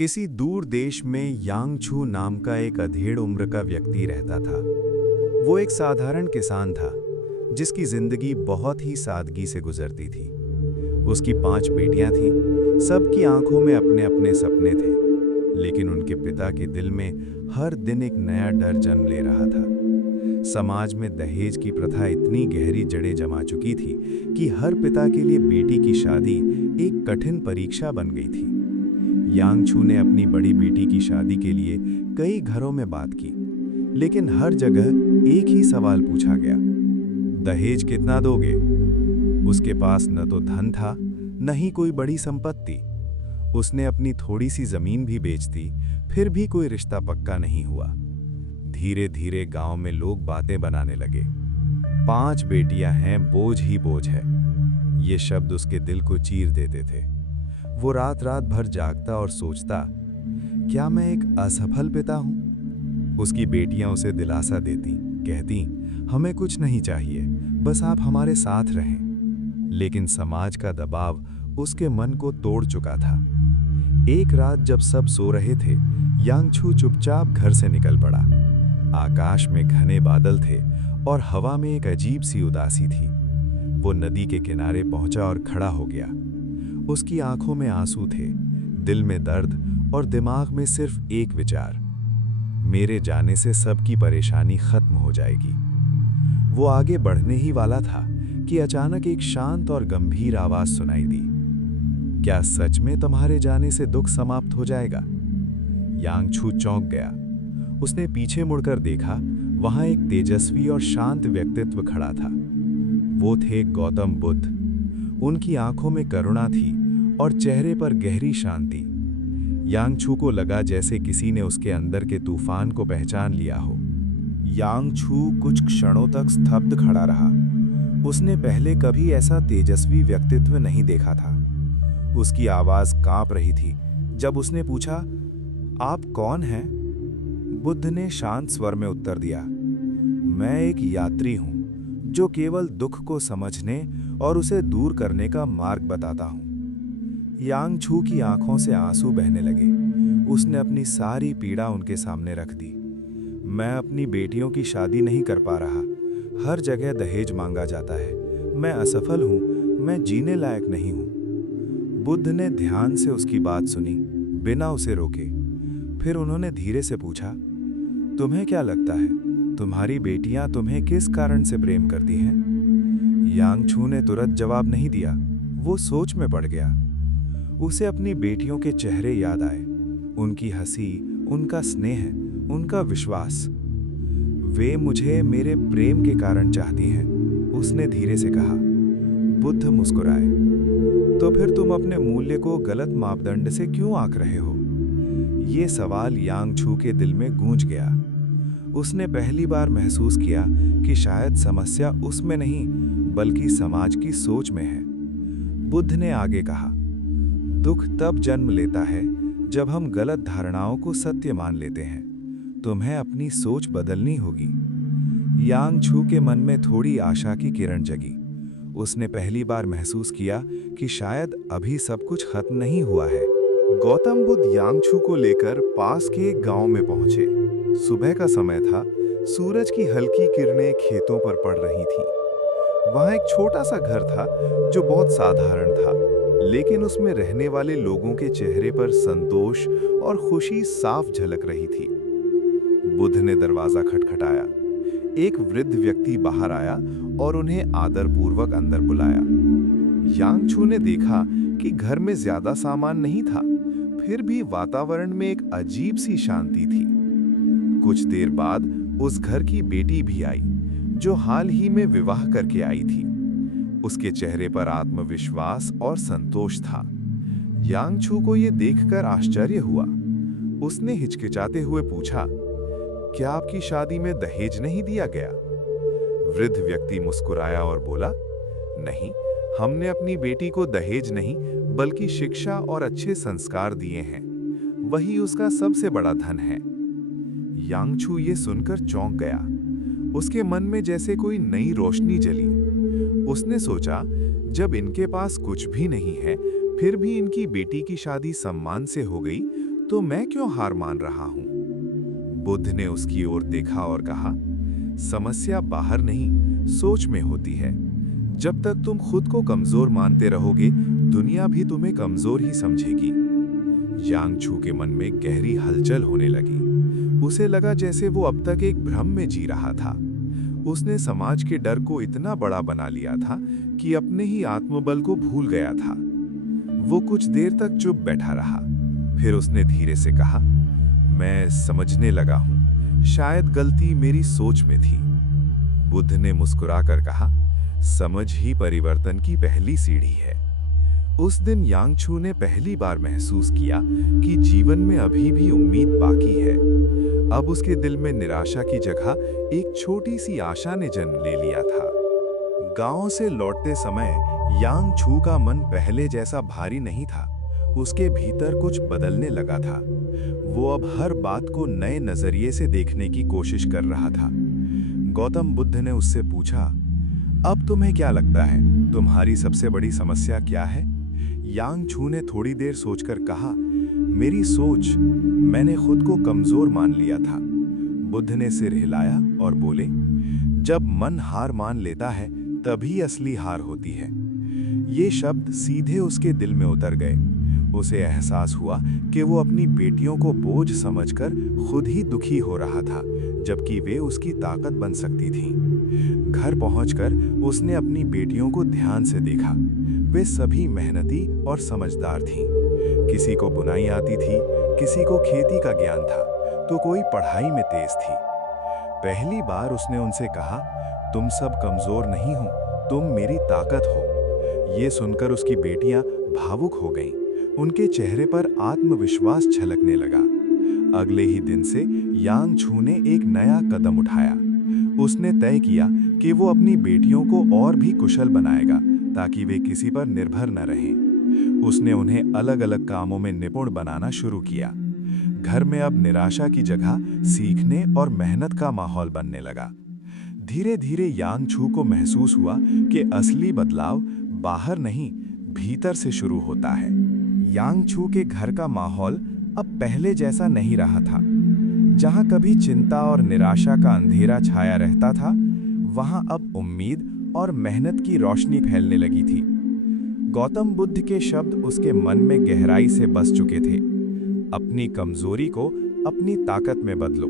किसी दूर देश में यांगछू नाम का एक अधेड़ उम्र का व्यक्ति रहता था। वो एक साधारण किसान था जिसकी जिंदगी बहुत ही सादगी से गुजरती थी। उसकी 5 बेटियां थीं, सबकी आंखों में अपने अपने सपने थे, लेकिन उनके पिता के दिल में हर दिन एक नया डर जन्म ले रहा था। समाज में दहेज की प्रथा इतनी गहरी जड़ें जमा चुकी थी कि हर पिता के लिए बेटी की शादी एक कठिन परीक्षा बन गई थी। यांगछू ने अपनी बड़ी बेटी की शादी के लिए कई घरों में बात की, लेकिन हर जगह एक ही सवाल पूछा गया, दहेज कितना दोगे? उसके पास न तो धन था, न ही कोई बड़ी संपत्ति। उसने अपनी थोड़ी सी जमीन भी बेच दी, फिर भी कोई रिश्ता पक्का नहीं हुआ। धीरे धीरे गांव में लोग बातें बनाने लगे, 5 बेटियां हैं, बोझ ही बोझ है। ये शब्द उसके दिल को चीर देते थे। वो रात रात भर जागता और सोचता, क्या मैं एक असफल पिता हूं? उसकी बेटियां उसे दिलासा देती, कहती, हमें कुछ नहीं चाहिए, बस आप हमारे साथ रहें। लेकिन समाज का दबाव उसके मन को तोड़ चुका था। एक रात जब सब सो रहे थे, यांगछू चुपचाप घर से निकल पड़ा। आकाश में घने बादल थे और हवा में एक अजीब सी उदासी थी। वो नदी के किनारे पहुंचा और खड़ा हो गया। उसकी आंखों में आंसू थे, दिल में दर्द और दिमाग में सिर्फ एक विचार, मेरे जाने से सबकी परेशानी खत्म हो जाएगी। वो आगे बढ़ने ही वाला था कि अचानक एक शांत और गंभीर आवाज सुनाई दी, क्या सच में तुम्हारे जाने से दुख समाप्त हो जाएगा? यांगछू चौंक गया। उसने पीछे मुड़कर देखा, वहां एक तेजस्वी और शांत व्यक्तित्व खड़ा था। वो थे गौतम बुद्ध। उनकी आंखों में करुणा थी और चेहरे पर गहरी शांति। यांगछू को लगा जैसे किसी ने उसके अंदर के तूफान को पहचान लिया हो। यांगछू कुछ क्षणों तक स्तब्ध खड़ा रहा। उसने पहले कभी ऐसा तेजस्वी व्यक्तित्व नहीं देखा था। उसकी आवाज कांप रही थी जब उसने पूछा, आप कौन हैं? बुद्ध ने शांत स्वर में उत्तर दिया, मैं एक यात्री हूं जो केवल दुख को समझने और उसे दूर करने का मार्ग बताता हूं। यांगछू की आंखों से आंसू बहने लगे। उसने अपनी सारी पीड़ा उनके सामने रख दी। मैं अपनी बेटियों की शादी नहीं कर पा रहा, हर जगह दहेज मांगा जाता है, मैं असफल हूं, मैं जीने लायक नहीं हूं। बुद्ध ने ध्यान से उसकी बात सुनी, बिना उसे रोके। फिर उन्होंने धीरे से पूछा, तुम्हें क्या लगता है, तुम्हारी बेटियां तुम्हें किस कारण से प्रेम करती हैं? यांगछू ने तुरंत जवाब नहीं दिया। वो सोच में पड़ गया। उसे अपनी बेटियों के चेहरे याद आए, उनकी हंसी, उनका स्नेह, उनका विश्वास। वे मुझे मेरे प्रेम के कारण चाहती हैं, उसने धीरे से कहा। बुद्ध मुस्कुराए। तो फिर तुम अपने मूल्य को गलत मापदंड से क्यों आंक रहे हो? ये सवाल यांगछू के दिल में गूंज गया। उसने पहली बार महसूस किया कि शायद समस्या उसमें नहीं बल्कि समाज की सोच में है। बुद्ध ने आगे कहा, दुख तब जन्म लेता है जब हम गलत धारणाओं को सत्य मान लेते हैं। तुम्हें अपनी सोच बदलनी होगी। यांगछू के मन में थोड़ी आशा की किरण जगी। उसने पहली बार महसूस किया कि शायद अभी सब कुछ खत्म नहीं हुआ है। गौतम बुद्ध यांगछू को लेकर पास के एक गांव में पहुंचे। सुबह का समय था, सूरज की हल्की किरणें खेतों पर पड़ रही थीं। वहां एक छोटा सा घर था जो बहुत साधारण था, लेकिन उसमें रहने वाले लोगों के चेहरे पर संतोष और खुशी साफ झलक रही थी। बुद्ध ने दरवाजा खटखटाया। एक वृद्ध व्यक्ति बाहर आया और उन्हें आदरपूर्वक अंदर बुलाया। यांगछू ने देखा कि घर में ज्यादा सामान नहीं था, फिर भी वातावरण में एक अजीब सी शांति थी। कुछ देर बाद उस घर की बेटी भी आई, जो हाल ही में विवाह करके आई थी। उसके चेहरे पर आत्मविश्वास और संतोष था। यांगछू को यह देखकर आश्चर्य हुआ। उसने हिचकिचाते हुए पूछा, क्या आपकी शादी में दहेज नहीं दिया गया? वृद्ध व्यक्ति मुस्कुराया और बोला, नहीं, हमने अपनी बेटी को दहेज नहीं बल्कि शिक्षा और अच्छे संस्कार दिए हैं। वही उसका सबसे बड़ा धन है। यांगछू ये सुनकर चौंक गया। उसके मन में जैसे कोई नई रोशनी जली। उसने सोचा, जब इनके पास कुछ भी नहीं है, फिर भी इनकी बेटी की शादी सम्मान से हो गई, तो मैं क्यों हार मान रहा हूं? बुद्ध ने उसकी ओर देखा और कहा, समस्या बाहर नहीं, सोच में होती है। जब तक तुम खुद को कमजोर मानते रहोगे, दुनिया भी तुम्हें कमजोर ही समझेगी। यांग छू के मन में गहरी हलचल होने लगी। उसे लगा जैसे वो अब तक एक भ्रम में जी रहा था। उसने समाज के डर को इतना बड़ा बना लिया था कि अपने ही आत्मबल को भूल गया था। वो कुछ देर तक चुप बैठा रहा। फिर उसने धीरे से कहा, मैं समझने लगा हूं, शायद गलती मेरी सोच में थी। बुद्ध ने मुस्कुराकर कहा, समझ ही परिवर्तन की पहली सीढ़ी है। उस दिन यांग छू ने पहली बार महसूस किया कि जीवन में अभी भी उम्मीद बाकी है। अब उसके दिल में निराशा की जगह एक छोटी सी आशा ने जन्म ले लिया था। गांव से लौटते समय यांग छू का मन पहले जैसा भारी नहीं था। उसके भीतर कुछ बदलने लगा था। वो अब हर बात को नए नजरिए से देखने की कोशिश कर रहा था। गौतम बुद्ध ने उससे पूछा, अब तुम्हें क्या लगता है, तुम्हारी सबसे बड़ी समस्या क्या है? यांग छू ने थोड़ी देर सोचकर कहा, मेरी सोच, मैंने खुद को कमजोर मान लिया था। बुद्ध ने सिर हिलाया और बोले, जब मन हार मान लेता है तभी असली हार होती है। ये शब्द सीधे उसके दिल में उतर गए। उसे एहसास हुआ कि वो अपनी बेटियों को बोझ समझकर खुद ही दुखी हो रहा था, जबकि वे उसकी ताकत बन सकती थीं। घर पहुंचकर उसने अपनी बेटियों को ध्यान से देखा। वे सभी मेहनती और समझदार थीं। किसी को बुनाई आती थी, किसी को खेती का ज्ञान था, तो कोई पढ़ाई में तेज थी। पहली बार उसने उनसे कहा, तुम सब कमजोर नहीं हो, तुम मेरी ताकत हो। ये सुनकर उसकी बेटियां भावुक हो गईं। उनके चेहरे पर आत्मविश्वास झलकने लगा। अगले ही दिन से यांग छू ने एक नया कदम उठाया। उसने तय किया कि वो अपनी बेटियों को और भी कुशल बनाएगा, ताकि वे किसी पर निर्भर न रहें। उसने उन्हें अलग-अलग कामों में निपुण बनाना शुरू किया। घर में अब निराशा की जगह सीखने और मेहनत का माहौल बनने लगा। धीरे-धीरे यांग छू को महसूस हुआ कि असली बदलाव बाहर नहीं, भीतर से शुरू होता है। यांग छू के घर का माहौल अब पहले जैसा नहीं रहा था। जहां कभी चिंता और निराशा का अंधेरा छाया रहता था, वहां अब उम्मीद और मेहनत की रोशनी फैलने लगी थी। गौतम बुद्ध के शब्द उसके मन में गहराई से बस चुके थे। अपनी कमजोरी को अपनी ताकत में बदलो।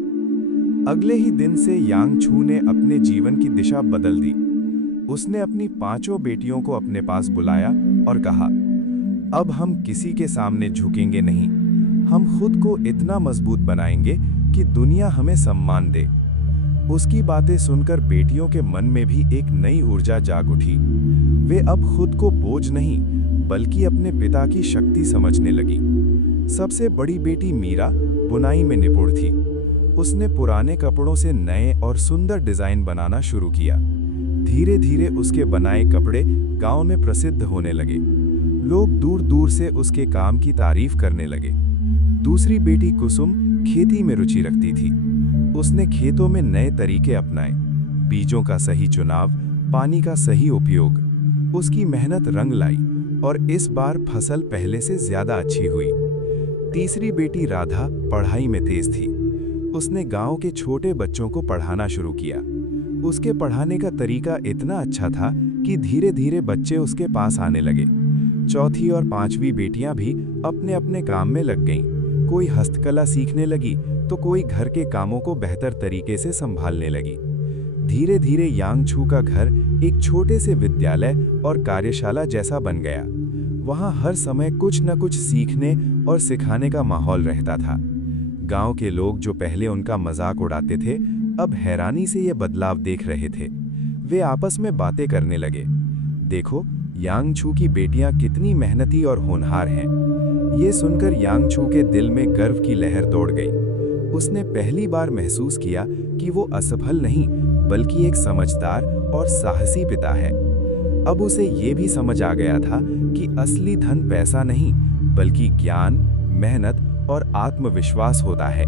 अगले ही दिन से यांग छू ने अपने जीवन की दिशा बदल दी। उसने अपनी 5 बेटियों को अपने पास बुलाया और कहा, अब हम किसी के सामने झुकेंगे नहीं। हम खुद को इतना मजबूत बनाएंगे कि दुनिया हमें सम्मान दे। उसकी बातें सुनकर बेटियों के मन में भी एक नई ऊर्जा जाग उठी। वे अब खुद को बोझ नहीं, बल्कि अपने पिता की शक्ति समझने लगी। सबसे बड़ी बेटी मीरा बुनाई में निपुण थी। उसने पुराने कपड़ों से नए और सुंदर डिजाइन बनाना शुरू किया। धीरे धीरे उसके बनाए कपड़े गांव में प्रसिद्ध होने लगे। लोग दूर दूर से उसके काम की तारीफ करने लगे। दूसरी बेटी कुसुम खेती में रुचि रखती थी। उसने खेतों में नए तरीके अपनाए, बीजों का सही चुनाव, पानी का सही उपयोग। उसकी मेहनत रंग लाई और इस बार फसल पहले से ज्यादा अच्छी हुई। तीसरी बेटी राधा पढ़ाई में तेज थी। उसने गांव के छोटे बच्चों को पढ़ाना शुरू किया। उसके पढ़ाने का तरीका इतना अच्छा था कि धीरे धीरे बच्चे उसके पास आने लगे। चौथी और 5वीं बेटियां भी अपने अपने काम में लग गईं। कोई हस्तकला सीखने लगी तो कोई घर के कामों को बेहतर तरीके से संभालने लगी। धीरे धीरे यांग छू का घर एक छोटे से विद्यालय और कार्यशाला जैसा बन गया। वहां हर समय कुछ न कुछ सीखने और सिखाने का माहौल रहता था। गांव के लोग जो पहले उनका मजाक उड़ाते थे, अब हैरानी से ये बदलाव देख रहे थे। वे आपस में बातें करने लगे, देखो यांग छू की बेटियां कितनी मेहनती और होनहार हैं। ये सुनकर यांग छू के दिल में गर्व की लहर दौड़ गई। उसने पहली बार महसूस किया कि वो असफल नहीं, बल्कि एक समझदार और साहसी पिता है। अब उसे ये भी समझ आ गया था कि असली धन पैसा नहीं, बल्कि ज्ञान, मेहनत और आत्मविश्वास होता है।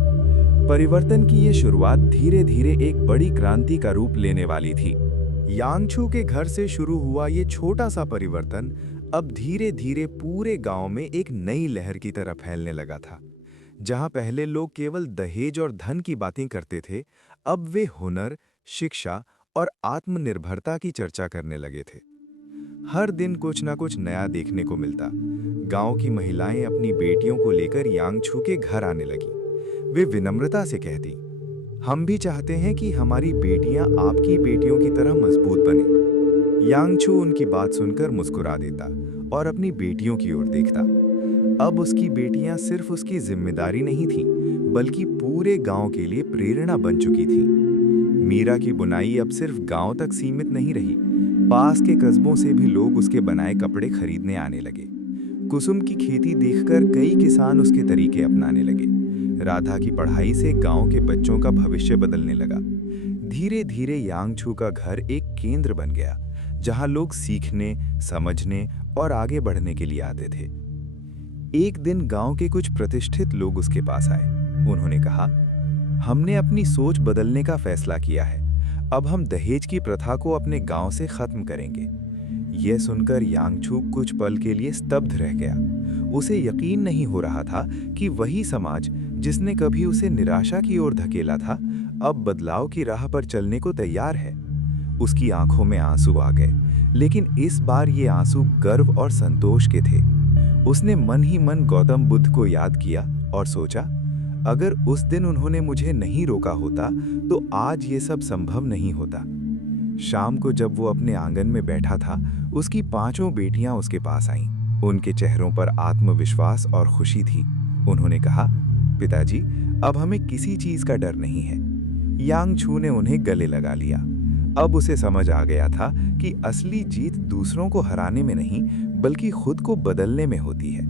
परिवर्तन की ये शुरुआत धीरे धीरे एक बड़ी क्रांति का रूप लेने वाली थी। यांग छू के घर से शुरू हुआ ये छोटा सा परिवर्तन अब धीरे धीरे पूरे गांव में एक नई लहर की तरह फैलने लगा था। जहां पहले लोग केवल दहेज और धन की बातें करते थे, अब वे हुनर, शिक्षा और आत्मनिर्भरता की चर्चा करने लगे थे। हर दिन कुछ ना कुछ नया देखने को मिलता। गांव की महिलाएं अपनी बेटियों को लेकर यांगछू के घर आने लगी। वे विनम्रता से कहती, हम भी चाहते हैं कि हमारी बेटियां आपकी बेटियों की तरह मजबूत बने। यांगछू उनकी बात सुनकर मुस्कुरा देता और अपनी बेटियों की ओर देखता। अब उसकी बेटियां सिर्फ उसकी जिम्मेदारी नहीं थीं, बल्कि पूरे गांव के लिए प्रेरणा बन चुकी थीं। मीरा की बुनाई अब सिर्फ गांव तक सीमित नहीं रही। पास के कस्बों से भी लोग उसके बनाए कपड़े खरीदने आने लगे। कुसुम की खेती देखकर कई किसान उसके तरीके अपनाने लगे। राधा की पढ़ाई से गांव के बच्चों का भविष्य बदलने लगा। धीरे धीरे यांगछू का घर एक केंद्र बन गया, जहां लोग सीखने, समझने और आगे बढ़ने के लिए आते थे। एक दिन गांव के कुछ प्रतिष्ठित लोग उसके पास आए। उन्होंने कहा, हमने अपनी सोच बदलने का फैसला किया है। अब हम दहेज की प्रथा को अपने गांव से खत्म करेंगे। यह सुनकर यांगछू कुछ पल के लिए स्तब्ध रह गया। उसे यकीन नहीं हो रहा था कि वही समाज जिसने कभी उसे निराशा की ओर धकेला था, अब बदलाव की राह पर चलने को तैयार है। उसकी आंखों में आंसू आ गए, लेकिन इस बार ये आंसू गर्व और संतोष के थे। उसने मन ही मन गौतम बुद्ध को याद किया और सोचा, अगर उस दिन उन्होंने मुझे नहीं रोका होता तो आज ये सब संभव नहीं होता। शाम को जब वो अपने आंगन में बैठा था, उसकी 5 बेटियां उसके पास आईं। उनके चेहरों पर आत्मविश्वास और खुशी थी। उन्होंने कहा, पिताजी, अब हमें किसी चीज का डर नहीं है। यांगछू ने उन्हें गले लगा लिया। अब उसे समझ आ गया था कि असली जीत दूसरों को हराने में नहीं, बल्कि खुद को बदलने में होती है।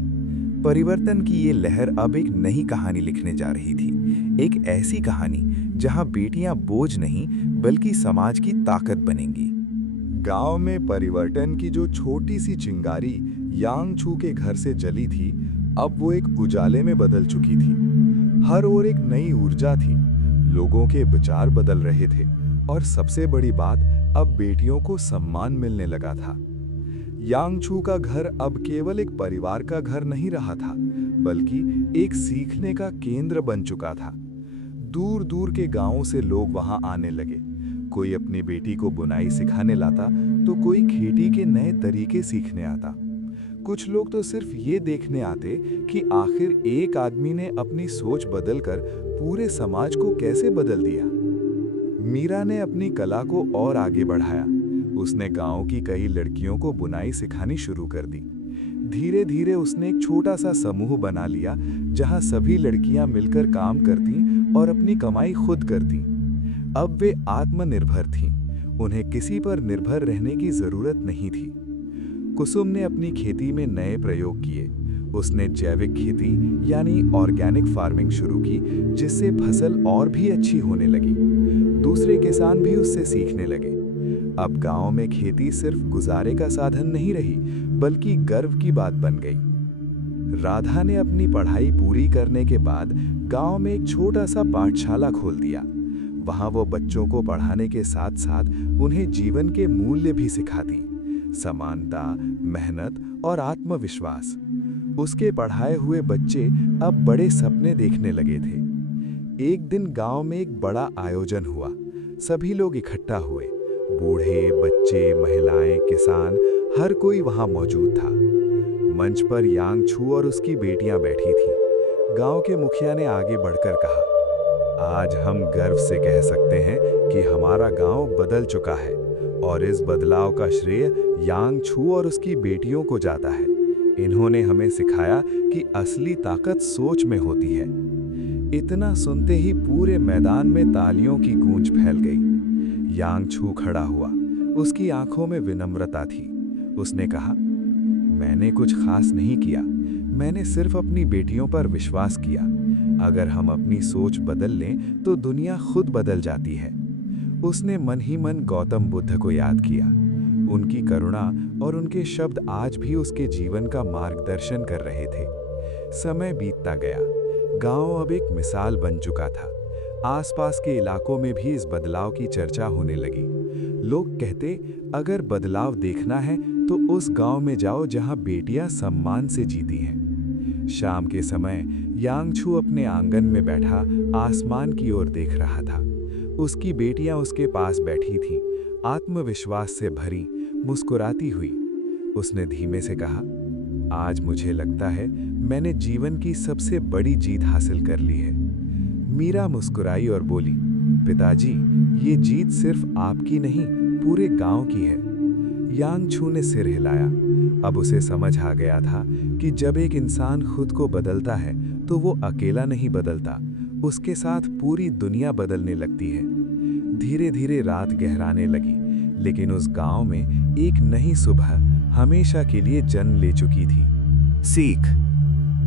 परिवर्तन की ये लहर अब एक नई कहानी लिखने जा रही थी। एक ऐसी कहानी जहां बेटियां बोझ नहीं, बल्कि समाज की ताकत बनेंगी। गांव में परिवर्तन की जो छोटी सी चिंगारी यांगछू के घर से जली थी, अब वो एक उजाले में बदल चुकी थी। हर ओर एक नई ऊर्जा थी। लोगों के विचार बदल रहे थे और सबसे बड़ी बात, अब बेटियों को सम्मान मिलने लगा था। यांगछू का घर अब केवल एक परिवार का घर नहीं रहा था, बल्कि एक सीखने का केंद्र बन चुका था। दूर दूर के गांवों से लोग वहां आने लगे। कोई अपनी बेटी को बुनाई सिखाने लाता, तो कोई खेती के नए तरीके सीखने आता। कुछ लोग तो सिर्फ ये देखने आते कि आखिर एक आदमी ने अपनी सोच बदलकर पूरे समाज को कैसे बदल दिया। मीरा ने अपनी कला को और आगे बढ़ाया। उसने गांव की कई लड़कियों को बुनाई सिखानी शुरू कर दी। धीरे धीरे उसने एक छोटा सा समूह बना लिया, जहां सभी लड़कियां मिलकर काम करतीं और अपनी कमाई खुद करतीं। अब वे आत्मनिर्भर थीं। उन्हें किसी पर निर्भर रहने की जरूरत नहीं थी। कुसुम ने अपनी खेती में नए प्रयोग किए। उसने जैविक खेती यानी ऑर्गेनिक फार्मिंग शुरू की, जिससे फसल और भी अच्छी होने लगी। दूसरे किसान भी उससे सीखने लगे। अब गांव में खेती सिर्फ गुजारे का साधन नहीं रही, बल्कि गर्व की बात बन गई। राधा ने अपनी पढ़ाई पूरी करने के बाद गांव में एक छोटा सा पाठशाला खोल दिया। वहां वो बच्चों को पढ़ाने के साथ साथ उन्हें जीवन के मूल्य भी सिखाती, समानता, मेहनत और आत्मविश्वास। उसके पढ़ाए हुए बच्चे अब बड़े सपने देखने लगे थे। एक दिन गांव में एक बड़ा आयोजन हुआ। सभी लोग इकट्ठा हुए। बूढ़े, बच्चे, महिलाएं, किसान, हर कोई वहां मौजूद था। मंच पर यांगछू और उसकी बेटियां बैठी थीं। गांव के मुखिया ने आगे बढ़कर कहा, आज हम गर्व से कह सकते हैं कि हमारा गांव बदल चुका है और इस बदलाव का श्रेय यांगछू और उसकी बेटियों को जाता है। इन्होंने हमें सिखाया कि असली ताकत सोच में होती है। इतना सुनते ही पूरे मैदान में तालियों की गूंज फैल गई। यांगछू खड़ा हुआ। उसकी आंखों में विनम्रता थी। उसने कहा, मैंने कुछ खास नहीं किया, मैंने सिर्फ अपनी बेटियों पर विश्वास किया। अगर हम अपनी सोच बदल लें तो दुनिया खुद बदल जाती है। उसने मन ही मन गौतम बुद्ध को याद किया। उनकी करुणा और उनके शब्द आज भी उसके जीवन का मार्गदर्शन कर रहे थे। समय बीतता गया। गांव अब एक मिसाल बन चुका था। आसपास के इलाकों में भी इस बदलाव की चर्चा होने लगी। लोग कहते, अगर बदलाव देखना है तो उस गांव में जाओ जहां बेटियां सम्मान से जीती हैं। शाम के समय यांगछू अपने आंगन में बैठा आसमान की ओर देख रहा था। उसकी बेटियां उसके पास बैठी थीं, आत्मविश्वास से भरी, मुस्कुराती हुई। उसने धीमे से कहा, आज मुझे लगता है मैंने जीवन की सबसे बड़ी जीत हासिल कर ली है। मीरा मुस्कुराई और बोली, पिताजी, ये जीत सिर्फ आपकी नहीं, पूरे गांव की है। यांगछू ने सिर हिलाया। अब उसे समझ आ गया था कि जब एक इंसान खुद को बदलता है तो वो अकेला नहीं बदलता, उसके साथ पूरी दुनिया बदलने लगती है। धीरे धीरे रात गहराने लगी, लेकिन उस गांव में एक नई सुबह हमेशा के लिए जन्म ले चुकी थी। सीख: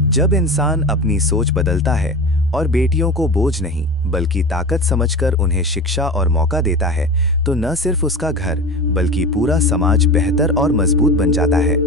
जब इंसान अपनी सोच बदलता है और बेटियों को बोझ नहीं बल्कि ताकत समझकर उन्हें शिक्षा और मौका देता है, तो न सिर्फ उसका घर बल्कि पूरा समाज बेहतर और मजबूत बन जाता है।